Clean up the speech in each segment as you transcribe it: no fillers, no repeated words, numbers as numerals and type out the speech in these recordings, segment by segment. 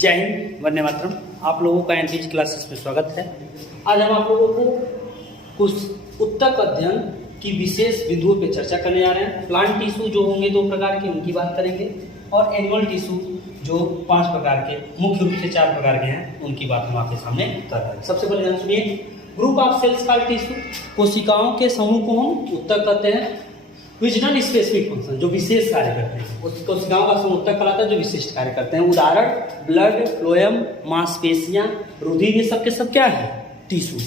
जय हिंद, वंदे मातरम। आप लोगों का एनपीजी क्लासेस में स्वागत है। आज हम आप लोगों को कुछ उत्तक अध्ययन की विशेष बिंदुओं पे चर्चा करने जा रहे हैं। प्लांट टिश्यू जो होंगे 2 प्रकार के, उनकी बात करेंगे, और एनिमल टिश्यू जो 5 प्रकार के, मुख्य रूप से 4 प्रकार के हैं, उनकी बात हम आपके सामने कर रहे हैं। सबसे पहले ध्यान सुनिए, group of cells called tissue, कोशिकाओं के समूह को हम उत्तक कहते हैं। विच नॉन स्पेसिफिक फंक्शन, जो विशेष कार्य करते हैं, उस कोशिकाओं का समूह उत्तक कहलाता है जो विशिष्ट कार्य करते हैं। उदाहरण ब्लड, फ्लोएम, मांसपेशियां, रुधिर, ये सब के सब क्या है? टिश्यू।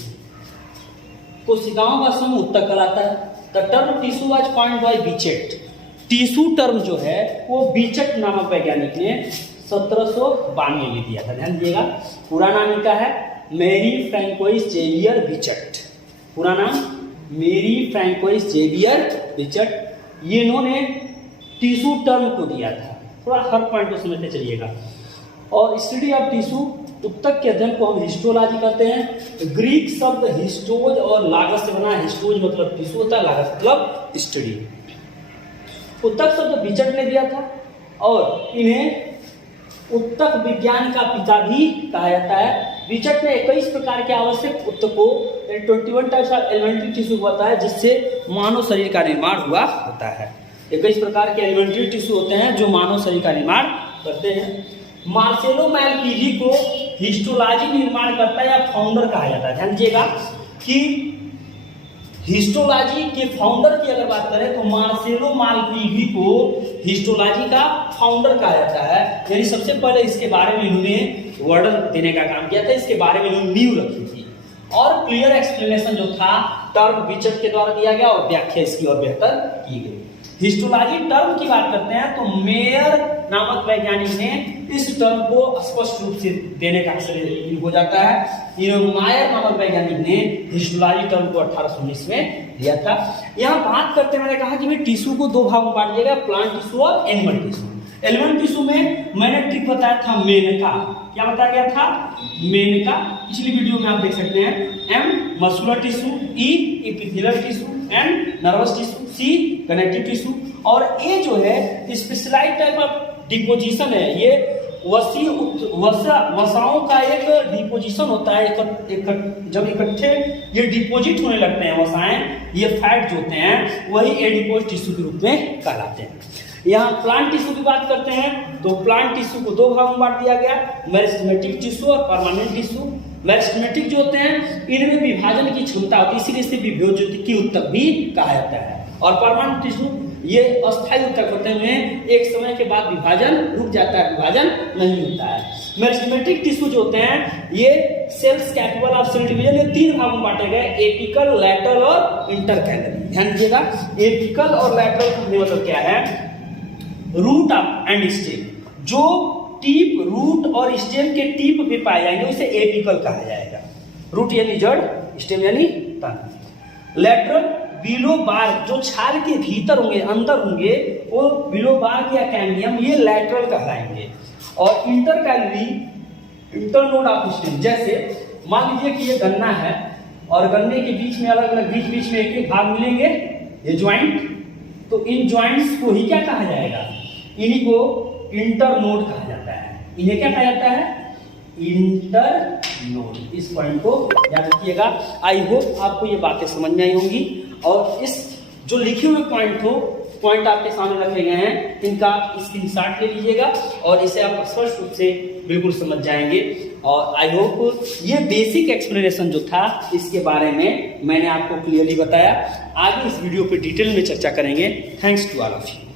कोशिकाओं का समूह उत्तक कहलाता है। The term tissue was coined by Bichat. Tissue term जो है वो बीचेट नामक वैज्ञानिक ने 1792 में दिया था। ध्यान दीजिएगा, पूरा नाम इनका है मैरी फ्रैंकोइस जेवियर बीचेट। पूरा नाम मैरी फ्रैंकोइस जेवियर बीचेट। ये इन्होंने टिश्यू टर्म को दिया था। थोड़ा हर पॉइंट को समझते चलिएगा। और स्टडी ऑफ टिश्यू, उत्तक के अध्ययन को हम हिस्टोलॉजी कहते हैं। ग्रीक शब्द हिस्टोज और लागस से बना है। हिस्टोज मतलब टिश्यू होता है, लागस मतलब स्टडी। उत्तक शब्द बीचेट ने दिया था और इन्हें उत्तक विज्ञान का पिता भी कहा जाता है। बीचेट ने 21 प्रकार के आवश्यक उत्तकों 21 टाइप्स ऑफ एलिमेंट्री टिश्यू बताया जिससे मानव शरीर का निर्माण हुआ होता है। 21 प्रकार के एलिमेंट्री टिश्यू होते हैं जो मानव शरीर का निर्माण करते हैं। मार्सेलो मैलपीजी को हिस्टोलॉजी निर्माण करता या फाउंडर कहा जाता है। ध्यान दीजिएगा कि हिस्टोलॉजी के फाउंडर की अगर बात करें तो मार्सेलो मैलपीजी को हिस्टोलॉजी का फाउंडर कहा जाता है। यानी सबसे पहले इसके बारे में इन्होंने वर्णन देने का काम किया था, इसके बारे में इन्होंने नींव रखी थी। और क्लियर एक्सप्लेनेशन जो था टर्म बीचेट के द्वारा दिया गया और व्याख्या इसकी और बेहतर की गई। हिस्टोलॉजी टर्म की बात करते हैं तो मेयर नामक वैज्ञानिक ने इस टर्म को स्पष्ट रूप से देने का अवसर हो जाता है। मायर नामक वैज्ञानिक ने हिस्टोलॉजी टर्म को 1819 में दिया था। यहाँ बात करते हैं, मैंने कहा कि टिश्यू को 2 भागों में बांट दिया गया, प्लांट टिश्यू और एनिमल टिश्यू। एनिमल टिश्यू में मैंने ट्रिक बताया था मेनका। क्या बताया गया था? मेनका। पिछली वीडियो में आप देख सकते हैं। M muscular tissue, E epithelial tissue and nervous tissue, C connective tissue, और ए जो है स्पेशलाइज्ड टाइप ऑफ डिपोजिशन है। ये वसाओं का एक डिपोजिशन होता है। जब इकट्ठे ये डिपोजिट होने लगते हैं वसाएं, ये फैट जो होते हैं वही एडिपोज टिश्यू के रूप में कहलाते हैं। यहाँ प्लांट टिश्यू की बात करते हैं तो प्लांट टिश्यू को 2 भागों में बांट दिया गया, मेरिस्टेमेटिक टिश्यू और परमानेंट टिश्यू। मेरिस्टेमेटिक जो होते हैं इनमें विभाजन की क्षमता होती है, इसीलिए इसे विभोज्योतिकी उत्तक भी कहा जाता है। और परमानेंट टिश्यू ये अस्थायी उत्तक होते हैं, एक समय के बाद विभाजन रुक जाता है, विभाजन नहीं होता है। मेरिस्टेमेटिक टिश्यू जो होते हैं ये cells capable of cell division, ये 3 भागों में बांटे गए, एपिकल, लैटरल और इंटरकैलरी। ध्यान दीजिएगा, एपिकल और लैटरल का मतलब क्या है? Root and stem. जो टीप, रूट और स्टेम के टीप पे पाए जाएंगे उसे एपिकल कहा जाएगा। रूट यानी जड़, स्टेम यानी तन। लैटरल बिलो बार्क, जो छाल के भीतर होंगे, अंदर होंगे, वो बिलो बार्क या कैम्बियम, ये लैटरल कहलाएंगे। और इंटरकैलरी, इंटरनोड ऑफ स्टेम। जैसे मान लीजिए कि ये गन्ना है और गन्ने के बीच में अलग अलग बीच में एक भाग मिलेंगे, ये ज्वाइंट, तो इन ज्वाइंट्स को ही क्या कहा जाएगा? इन्हीं को इंटरनोड कहा जाता है। इन्हें क्या कहा जाता है? इंटरनोड। इस पॉइंट को याद रखिएगा। आई होप आपको ये बातें समझ में आई होंगी। और इस जो लिखे हुए पॉइंट आपके सामने रखे गए हैं, इनका स्क्रीनशॉट ले लीजिएगा और इसे आप स्पष्ट रूप से बिल्कुल समझ जाएंगे। और आई होप ये बेसिक एक्सप्लेनेशन जो था इसके बारे में मैंने आपको क्लियरली बताया। आगे इस वीडियो पे डिटेल में चर्चा करेंगे। Thanks to all of you.